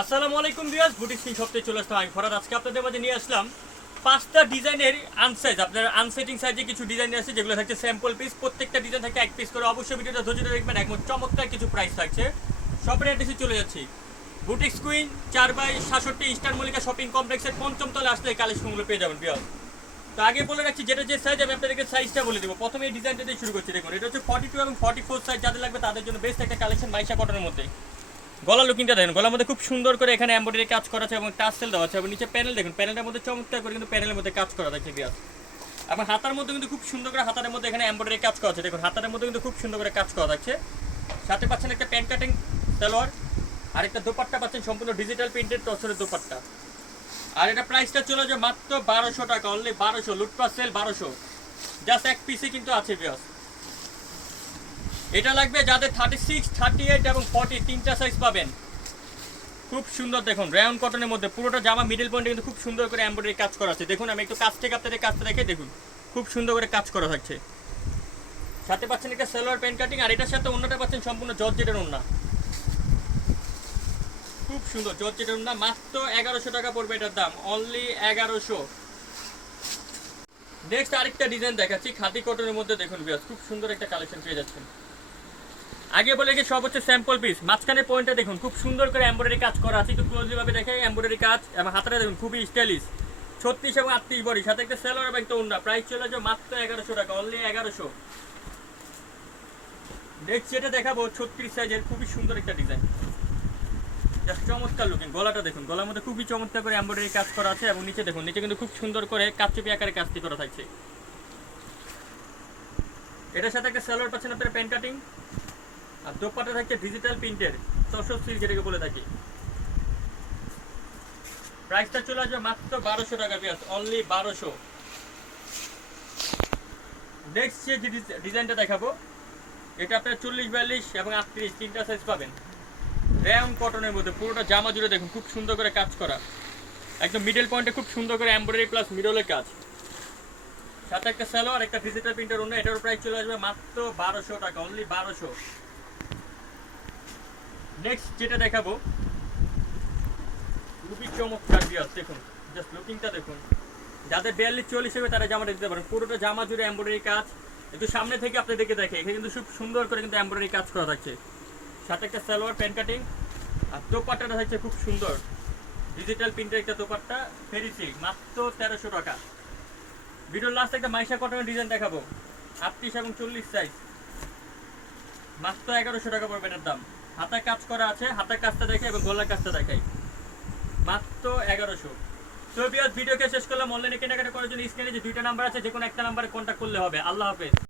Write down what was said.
আসসালামু আলাইকুম বিয়াস বুটিক সিং সপ্তাহে চলে আসলাম আমি ফরাদ। আজকে আপনাদের মাঝে নিয়ে আসলাম পাঁচটা ডিজাইনের আনসাইজ আপনার আনসেটিং সাইজে কিছু ডিজাইন আছে যেগুলো থাকছে স্যাম্পল পিস প্রত্যেকটা ডিজাইন থাকে এক পিস করে। অবশ্যই ভিডিওটা ধৈর্য ধরে দেখবেন। একদম চমৎকার কিছু প্রাইস থাকছে। শপের অ্যাড্রেসে চলে যাচ্ছি। বুটিক কুইন চার বাই সাতষট্টি ইস্টার মল্লিকা শপিং কমপ্লেক্সের পঞ্চম তলে আসলে কালেকশনগুলো পেয়ে যাবেন বিয়াস তো আগে বলে রাখছি, যেটা যে সাইজ আমি আপনাদেরকে সাইজটা বলে দেবো। প্রথমে এই ডিজাইনটা দিয়ে শুরু করছি। দেখুন, এটা হচ্ছে ফর্টি টু এবং ফর্টি ফোর সাইজ যাদের লাগবে তাদের জন্য বেস্ট একটা কালেকশন মাইশা কটনের মধ্যে। গলা লুকিংটা দেখেন, গলার মধ্যে খুব সুন্দর করে এখানে এমব্রয়ডারি কাজ করা আছে এবং টাসেল দেওয়া আছে। এবং নিচে প্যানেল দেখুন প্যানেলের মধ্যে চমৎকার করে কিন্তু প্যানেলের মধ্যে কাজ করা থাকছে বিয়াস এবং হাতার মধ্যে কিন্তু খুব সুন্দর করে হাতার মধ্যে এখানে এমব্রয়ডারি কাজ করা আছে। দেখুন হাতার মধ্যে কিন্তু খুব সুন্দর করে কাজ করা থাকছে সাথে পাচ্ছেন একটা প্যান্ট কাটিং সালোয়ার, আর একটা দোপাট্টা পাচ্ছেন সম্পূর্ণ ডিজিটাল প্রিন্টেড টসরের দোপাট্টা। আর এটা প্রাইসটা চলে যাবে মাত্র বারোশো টাকা অনলি বারোশো লুটপাস সেল বারোশো। জাস্ট এক পিসে কিন্তু আছে বিয়াস এটা লাগবে যাদের থার্টি সিক্স থার্টি এইট এবং ফর্টি তিনটা সাইজ পাবেন। খুব সুন্দর দেখুন রায়ন কটনের মধ্যে। পুরোটা জামা মিডল পয়েন্টে কিন্তু খুব সুন্দর করে এমব্রয়ডারি কাজ করা আছে। দেখুন, আমি একটু কাছ থেকে আপনাদের কাজটা দেখে দেখুন, খুব সুন্দর করে কাজ করা থাকছে। সাথে পাচ্ছেন একটা সেলোয়ার প্যান্ট কাটিং আর এটার সাথে অন্যটা পাচ্ছেন সম্পূর্ণ জর্জেটের ওন্না খুব সুন্দর, জর্জেটের ওন্না মাত্র এগারোশো টাকা পড়বে এটার দাম অনলি এগারোশো। নেক্সট আরেকটা ডিজাইন দেখাচ্ছি, খাদি কটনের মধ্যে। দেখুন বিয়াস খুব সুন্দর একটা কালেকশন পেয়ে যাচ্ছেন। আগে বলে কি সব হচ্ছে স্যাম্পল পিস মাঝখানে পয়েন্টটা দেখুন, খুব সুন্দর করে এমব্রয়ডারি কাজ করা আছে। একটু ক্লোজলি ভাবে দেখে এমব্রয়ডারি কাজ, এবং হাতটা দেখুন, খুবই স্টাইলিশ ছত্রিশ এবং আটত্রিশ বডি সাথে একটা সেলোয়ার এবং একটা উন্ডা প্রাইস চলে যাবে মাত্র এগারোশো টাকা অনলি এগারোশো। নেক্সট যেটা দেখাবো, ছত্রিশ সাইজের খুবই সুন্দর একটা ডিজাইন চমৎকার লুকিং গলাটা দেখুন, গলার মধ্যে খুবই চমৎকার করে এমব্রয়ডারি কাজ করা আছে, এবং নিচে দেখুন, নিচে কিন্তু খুব সুন্দর করে কাচুপি আকারে কাজটি করা থাকছে। এটার সাথে একটা সালোয়ার পাচ্ছেন আপনার প্যান্ট কাটিং আর দোপাটা থাকছে ডিজিটাল প্রিন্টের তসর সিল্ক যেটাকে বলে থাকি। প্রাইসটা চলে আসবে মাত্র বারোশো টাকা পেঁয়াজ অনলি বারোশো। নেক্সট যে ডিজাইনটা দেখাবো, এটা আপনার চল্লিশ, বিয়াল্লিশ এবং আটত্রিশ, তিনটা সাইজ পাবেন। র্যাম কটনের মধ্যে পুরোটা জামা জুড়ে দেখুন, খুব সুন্দর করে কাজ করা। একদম মিডল পয়েন্টে খুব সুন্দর করে এমব্রয়ডারি প্লাস মিডলের কাজ। সাথে একটা সালোয়ার একটা ডিজিটাল প্রিন্টার অন্য এটার প্রাইস চলে আসবে মাত্র বারোশো টাকা অনলি বারোশো। নেক্সট যেটা দেখাবো, খুবই চমৎকার বিয়াস দেখুন জাস্ট লুকিংটা দেখুন। যাদের বিয়াল্লিশ, চল্লিশ হবে, তারা জামাটা দিতে পারেন। পুরোটা জামা জুড়ে এমব্রয়ডারি কাজ। একটু সামনে থেকে আপনাদেরকে দেখে দেখে এখানে কিন্তু খুব সুন্দর করে কিন্তু এমব্রয়ডারি কাজ করা থাকছে। সাথে একটা সালোয়ার প্যান্ট কাটিং, আর দোপাট্টাটা থাকছে খুব সুন্দর। ডিজিটাল প্রিন্টের একটা দোপাট্টা ফেরি সিল্ক মাত্র তেরোশো টাকা। ভিডিওর লাস্ট একটা মাইশা কটনের ডিজাইন দেখাবো। আটত্রিশ এবং চল্লিশ সাইজ মাত্র এগারোশো টাকা পড়বে এটার দাম। হাতায় কাজ করা আছে হাতার কাজটা দেখে এবং গলার কাজটা দেখাই। মাত্র এগারোশো। তো ভিডিওকে শেষ করলাম। অনলাইনে কেনাকাটা করার জন্য স্ক্রিনে যে দুইটা নাম্বার আছে যে কোনো একটা নাম্বারে কন্ট্যাক্ট করলে হবে। আল্লাহ হাফেজ।